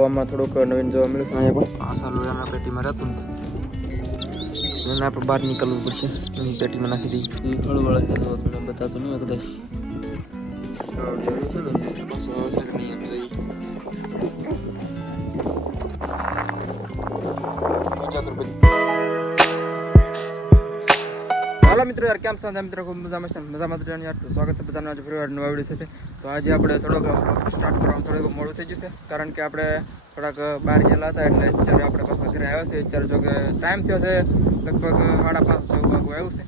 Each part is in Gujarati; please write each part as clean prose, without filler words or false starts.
આમાં થોડુંક નવીન જોવા મળ્યું અહીંયા પણ આ સાલું એના પેટીમાં રહેતું નથી એને આપણે બહાર નીકળવું પડશે એની પેટીમાં નાખી દઈએ એ હળવળ છે તો તમને બતાતો નહીં કદાચ હાલો મિત્રો યાર કેમ છો મિત્રો ખૂબ મજામાં યાર તો સ્વાગત છે બધાનો આજે ફરી વાર નવા વિડીયો સાથે તો આજે આપણે થોડોક સ્ટાર્ટ કરવાનું થોડુંક મોડું થઈ જશે કારણ કે આપણે થોડાક બહાર ગયેલા હતા એટલે અત્યારે આપણે પાછા ઘરે આવ્યા છે અત્યારે જો કે ટાઈમ થયો છે લગભગ 5:30 વાગે આવ્યું છે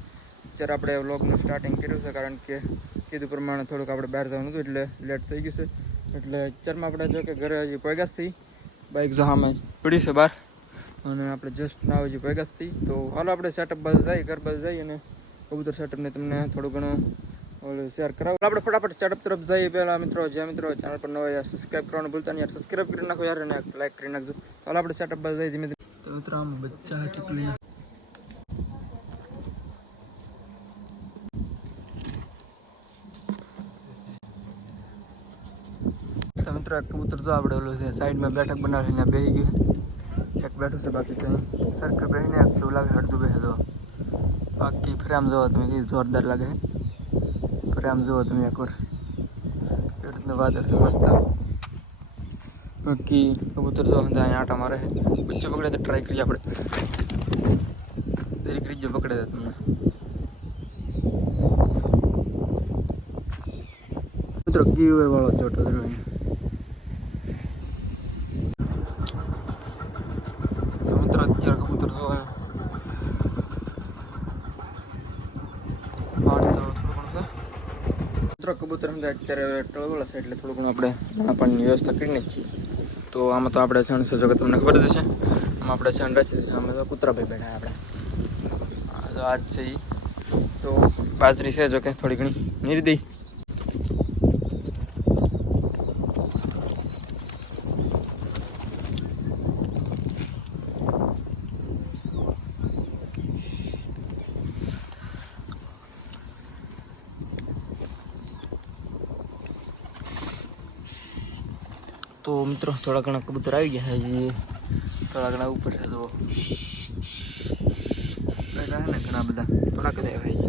અત્યારે આપણે વ્લોગનું સ્ટાર્ટિંગ કર્યું છે કારણ કે કીધું પ્રમાણે થોડુંક આપણે બહાર જવાનું હતું એટલે લેટ થઈ ગયું છે એટલે અત્યારમાં આપણે જો કે ઘરે હજી પગ્યા છીએ બાઇક જો સામે પડી છે બહાર અને આપણે જસ્ટ ના હજી પગ્યા છીએ તો હાલો આપણે સેટઅપ બાજુ જઈએ ઘર બાજુ જઈએ અને કબૂતર સેટઅપને તમને થોડું ઘણું ઓલું શેર કરાવું આપણે ફટાફટ સેટઅપ તરફ જઈએ પહેલાં મિત્રો જે મિત્રો ચેનલ પર નવા યાર સબસ્ક્રાઈબ કરવાનું ભૂલતા નહીં યાર સબસ્ક્રાઈબ કરી નાખો યાર અને લાઈક કરી નાખજો ચાલો આપણે સેટઅપ બાજુ જઈએ ધીમે ધીમે તો મિત્રો આમ બચ્ચા ચકલી તો મિત્રો એક કબૂતર તો આપણે ઓલું છે સાઈડમાં બેઠક બનાવીને બેસી ગઈ એક બેઠું છે બાકી કંઈ સરખે બેસીને એવું લાગે અડધું બેસે તો બાકી ફ્રેમ જોવો તમે કઈ જોરદાર લાગે ફ્રેમ જોવો તમે એકવાર એટલું વાદળ છે મસ્ત બાકી કબૂતર જો અહીંયા આટા મારે બચ્ચો પકડે તો ટ્રાય કરીએ આપણે દરેક રીત જો પકડે તો તમને મિત્રો ગીવે વાળો ચોટો મિત્રો અત્યારે કબૂતર જો કબૂતર અત્યારે ટળવળ છે એટલે થોડું ઘણું આપણે દાણા પાણીની વ્યવસ્થા કરીને જ છીએ તો આમાં તો આપણે છણ છે જો કે તમને ખબર જ હશે આમાં આપણે છણ રાખી દઈશું આમાં તો કૂતરાભાઈ બેઠા આપણે તો આજ છે એ તો બાજરી છે જો કે થોડી ઘણી નીરી દઈ તો મિત્રો થોડા ઘણા કબૂતર આવી ગયા છે હજી થોડા ઘણા ઉપર છે તો ને ઘણા બધા થોડાક જ આવ્યા છે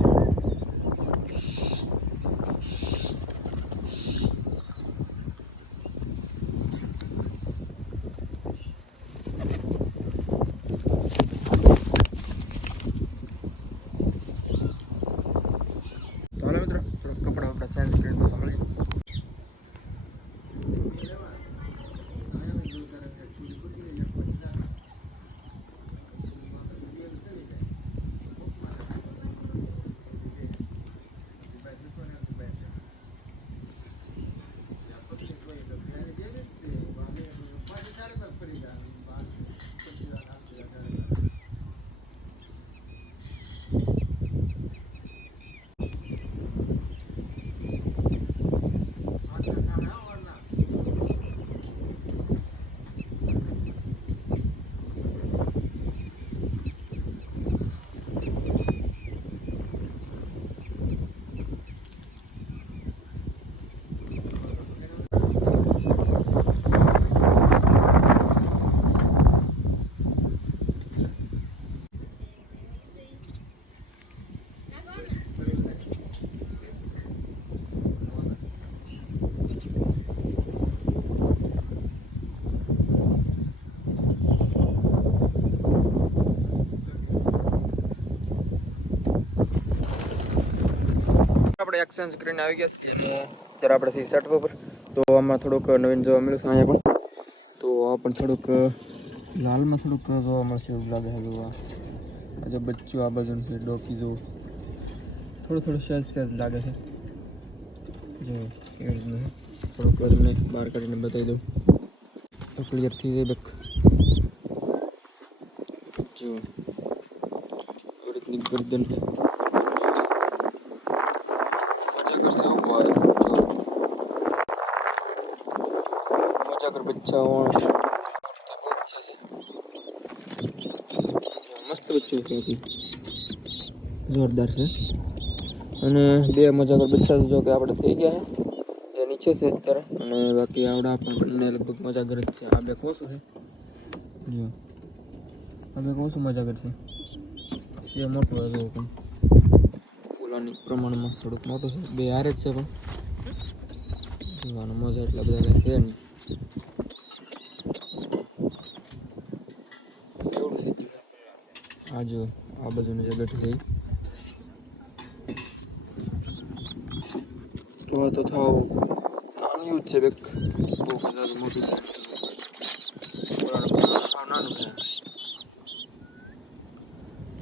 તો હાલો મિત્રો થોડા કપડા વપડા ચેન્જ કરીને પાછા મળીએ આપણે એક્સચેન્જ કરીને આવી ગયા છીએ અને જ્યારે આપણે સી સેટ ઉપર તો આમાં થોડુંક નવીન જોવા મળ્યું છે અહીંયા પણ તો આ પણ થોડુંક લાલમાં થોડુંક જોવા મળશે એવું લાગે છે જોવા આજે બચ્ચું આ બાજુ છે ડોકી જો થોડું સહેજ લાગે છે જો એ રીતનું થોડુંક તમને બહાર કાઢીને બતાવી દઉં તો ક્લિયર થઈ જાય બેક જો એ રીતની ગરદન છે કરશે એવું મજા કર બચ્ચા મસ્ત બચ્ચું છે જોરદાર છે અને બે મજા કર બચ્ચા જો કે આપણે થઈ ગયા છે વચ્ચે છે અત્યારે, અને બાકી આવડા પણ બંને લગભગ મજા કરે છે. આ બે કોશું છે, જો આ બે કોશું મજા કરશે. છે મોટું હજુ પણ ઓલાની પ્રમાણમાં થોડુંક મોટું છે. બે હારે જ છે પણ જોવાનું મજા એટલા બધા કંઈ છે નહીં. કેવડું છે આ જો આ બાજુનું જે બેઠું છે તો થાવ નાનું જ છે બેક, બહુ કદાચ મોટું છે. નાનું છે.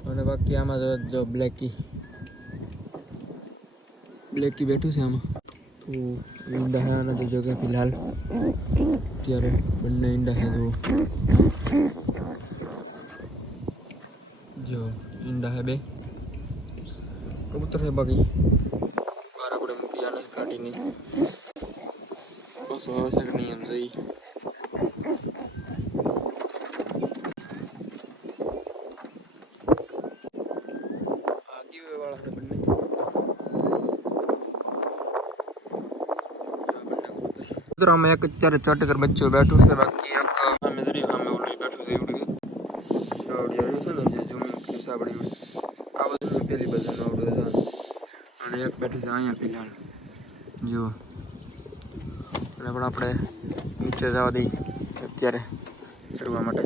અને બાકી આમાં જો બ્લેકી બેઠું છે આમાં. તો ઈંડા હે નથી જો કે ફિલહાલ અત્યારે બંને ઈંડા હે જો ઈંડા હે બે કબૂતર છે. બાકી બહાર આપણે મૂકી આને કાઢીને બસ આવશે કે નહીં એમ જઈ. આમાં એક અત્યારે ચોટકર બચ્ચું બેઠું છે. બાકી એક અમે જરી અમે ઓલું બેઠું છે એવડું છે ને જે જૂનું કર્યું છે આપણે આ બધું પેલી બાજુ આવડું છે. અને એક બેઠું છે અહીંયા ફિલહાલ જુઓ. અને પણ આપણે નીચે જવા દઈ અત્યારે ચડવા માટે.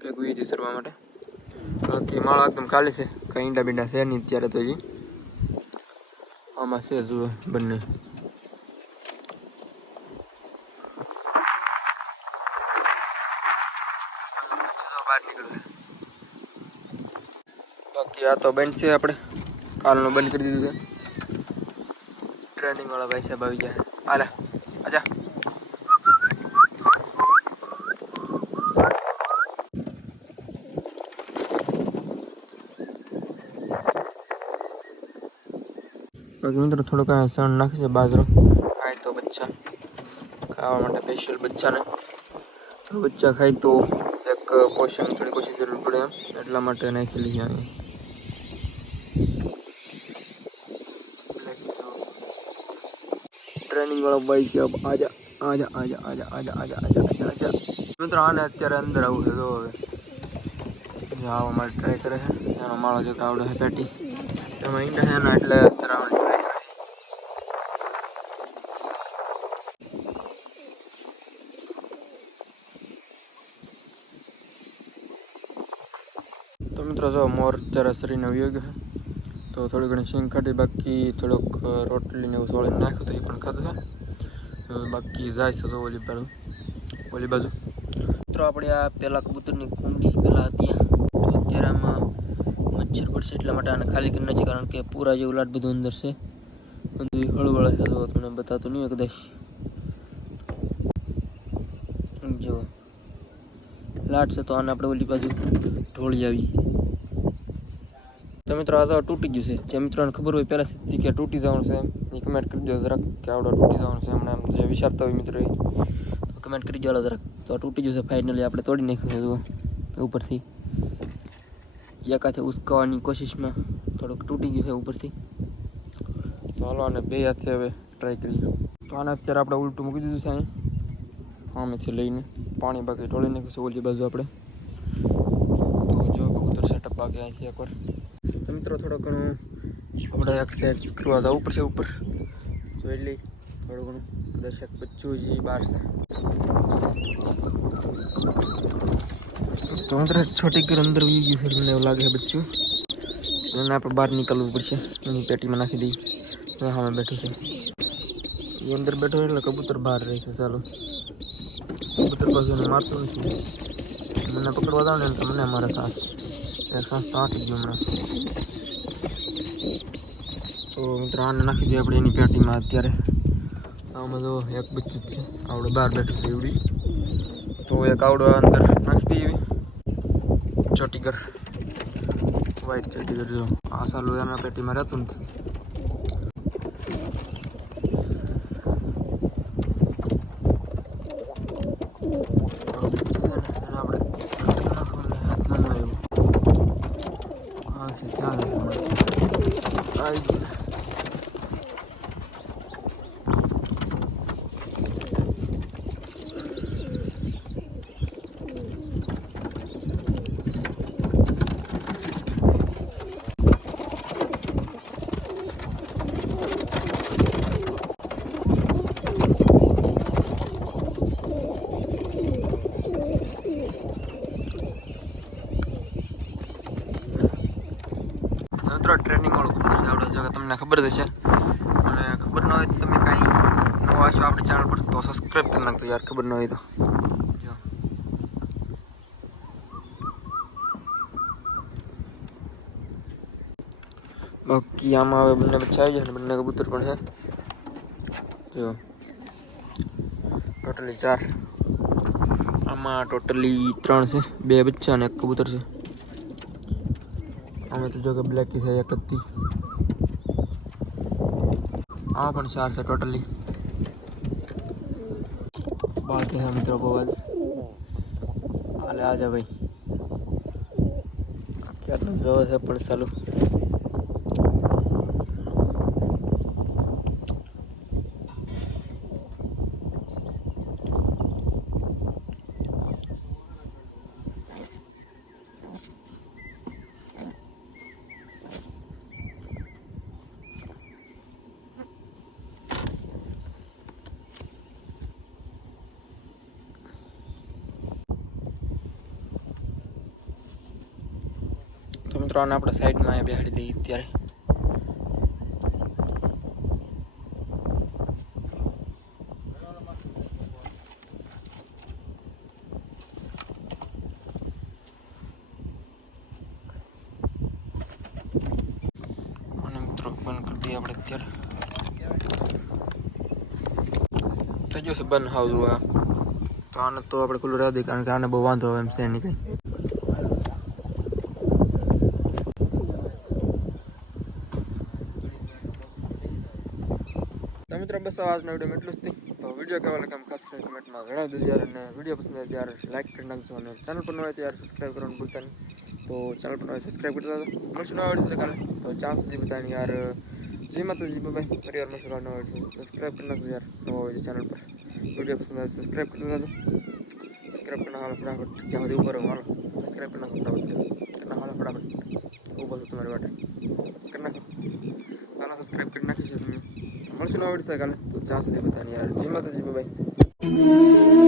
ભેગું છે ચડવા માટે. બાકી માળા એકદમ ખાલી છે, કઈ ઈંડા બીંડા છે નહીં અત્યારે તો. હજી આમાં છે જુઓ બંને. બહાર નીકળે. બાકી આ તો બંધ છે, આપણે કાલનું બંધ કરી દીધું છે. ટ્રેનિંગ વાળા ભાઈ સાહેબ આવી જાય. હાલે આજા. મિત્રો થોડુંક સણ નાખે છે બાજરો, ખાય તો બચ્ચા ખાવા માટે સ્પેશિયલ બચ્ચાને. બચ્ચા ખાય તો એક પોષણ થોડીક ઓછી જરૂર પડે એમ, એટલા માટે નાખેલી છે. ટ્રેનિંગ વાળો ભાઈ છે. આજા આજા આજા આજા આજા આજા આજા આજા આજા. મિત્રો આને અત્યારે અંદર આવું છે. જો હવે આવવા માટે ટ્રાય કરે છે. એનો માળો જો આવડે છે પેટી એમાં ઈંડા છે ને એટલે અંદર આવવાની ટ્રાય કરે. તો મિત્રો જો મોર અત્યારે શરીરને વયો ગયો છે. તો થોડી ઘણી શીંગ કાઢી, બાકી થોડોક રોટલીને એવું સોળીને નાખ્યું તો એ પણ ખાધું છે. બાકી જાય છે તો ઓલી બાજુ. મિત્રો આપણે આ પહેલાં કબૂતરની કુંડી પહેલાં હતી, તો અત્યારે આમાં મચ્છર પડશે એટલા માટે આને ખાલી કરી નથી, કારણ કે પૂરા જેવું લાટ બધું અંદર છે. બધું હળવળે છે. તો તમને બતાતું નહીં હોય કદાચ. જો લાટ છે તો આને આપણે ઓલી બાજુ ઢોળી આવી. તો મિત્રો આ તો તૂટી ગયું છે. જે મિત્રોને ખબર હોય પહેલાંથી કે તૂટી જવાનું છે એ કમેન્ટ કરી દો જરાક, કે આવડો તૂટી જવાનું છે. હમણાં જે વિચારતા હોય મિત્રો એ તો કમેન્ટ કરી દો જરાક. તો આ તૂટી ગયું છે ફાઇનલી, આપણે તોડી નાખ્યું છે. જુઓ ઉપરથી એક હાથે ઉસકાવાની કોશિશમાં થોડુંક તૂટી ગયું છે ઉપરથી. તો હાલો આને બે હાથે હવે ટ્રાય કરીએ. તો આને અત્યારે આપણે ઉલટું મૂકી દીધું છે અહીંયા આમેથી લઈને. પાણી બાકી ઢોળી નાખ્યું છે ઓલી બાજુ આપણે. તો જો કબૂતર સેટઅપ બાકી અહીંથી એકવાર. તો મિત્રો થોડો ઘણું આપણે એક્સરસાઇઝ કરવા જવું પડશે ઉપર, જોઈ લઈ થોડું ઘણું. કદાચ એક બચ્ચું હજી બહાર છે. તો મિત્રો છોટી ઘર અંદર ઉઈ ગયું છે, મને એવું લાગે છે બચ્ચું. એને આપણે બહાર નીકળવું પડશે, એની પેટીમાં નાખી દઈએ. હા બેઠું છે એ અંદર બેઠો એટલે કબૂતર બહાર રહે છે. ચાલો કબૂતર પાસે એને મારતું નથી. મને પકડવા દાવ ને તો મને મારે સાસ તો આટી ગયું હમણાં. તો મિત્રો આને નાખી દઈએ આપણે એની પેટીમાં. અત્યારે આમાં તો એક બચ્ચું જ છે, આવડો બહાર બેઠું છે એવડી. તો એક આવડો અંદર નાખી દઈએ એવી ચોટીગર, વ્હાઈટ ચોટીગર. જો આ સાલું એના પેટીમાં રહેતું નથી. આવી ગયું. ટ્રેનિંગ વાળું કબૂતર છે આપણે, જો તમને ખબર જ છે, અને ખબર ન હોય તો તમે કાંઈ નવા છો આપણી ચેનલ પર તો સબસ્ક્રાઈબ કરી નાખજો યાર, ખબર ન હોય તો. જો બાકી આમાં હવે બંને બચ્ચા આવી જાય અને બંને કબૂતર પણ છે. જો ટોટલી 4, આમાં ટોટલી 3 છે, 2 બચ્ચા અને 1 કબૂતર છે. અમે તો જો કે બ્લેકી છે એક હતી. આ પણ 4 છે ટોટલી. બાત છે મિત્રો બહુ જ હાલે આજા ભાઈ. ક્યારનું જો છે પણ ચાલુ. તો મિત્રો આને આપણે સાઈડમાં અહીંયા બેહાડી દઈએ અત્યારે. અને મિત્રો બંધ કરી દઈએ આપણે અત્યારે. થઈ જશે બંધ હાવ જોવા. તો આને તો આપણે ખુલ્લું રહેવા દઈએ, કારણ કે આને બહુ વાંધો હોય એમ છે નહીં કંઈ. તો મિત્રો બસ આજનો વિડીયો એટલું જ હતી. તો વિડીયો કેવા લાગે ખાસ કરીને કમેન્ટમાં જણાવી દેજો યાર, અને વિડીયો પસંદ આવે ત્યારે લાઈક કરી નાખજો, અને ચેનલ પર ન હોય ત્યારે સબસ્ક્રાઈબ કરવાનું ભૂલતા નહીં. તો ચેનલ પર હોય સબસ્ક્રાઈબ કરતા હતો. મળશું નવા વિડીયો કાલે. તો ચાન્સ સુધી બધાને યાર જય માતાજી બાય. પરિવાર મળશું નવા વિડીયો. સબસ્ક્રાઈબ કરી નાખજો યાર નવા હોય ચેનલ પર. વિડીયો પસંદ આવે સબસ્ક્રાઈબ કરતા હતો. સબસ્ક્રાઈબ કરना હાલો ફટાફટ, જ્યાં સુધી ઉપર હાલો સબસ્ક્રાઈબ કરી નાખો ફટાફટ. કરना હાલો ફટાફટ, ઊભો છું તમારી માટે. કરી નાખો હાલો, સબસ્ક્રાઈબ કરી નાખી છે તમે. મળશું નવા વિડીયો કાલે. તો જ્યાં સુધી બધાને યાર જય માતાજી બાય.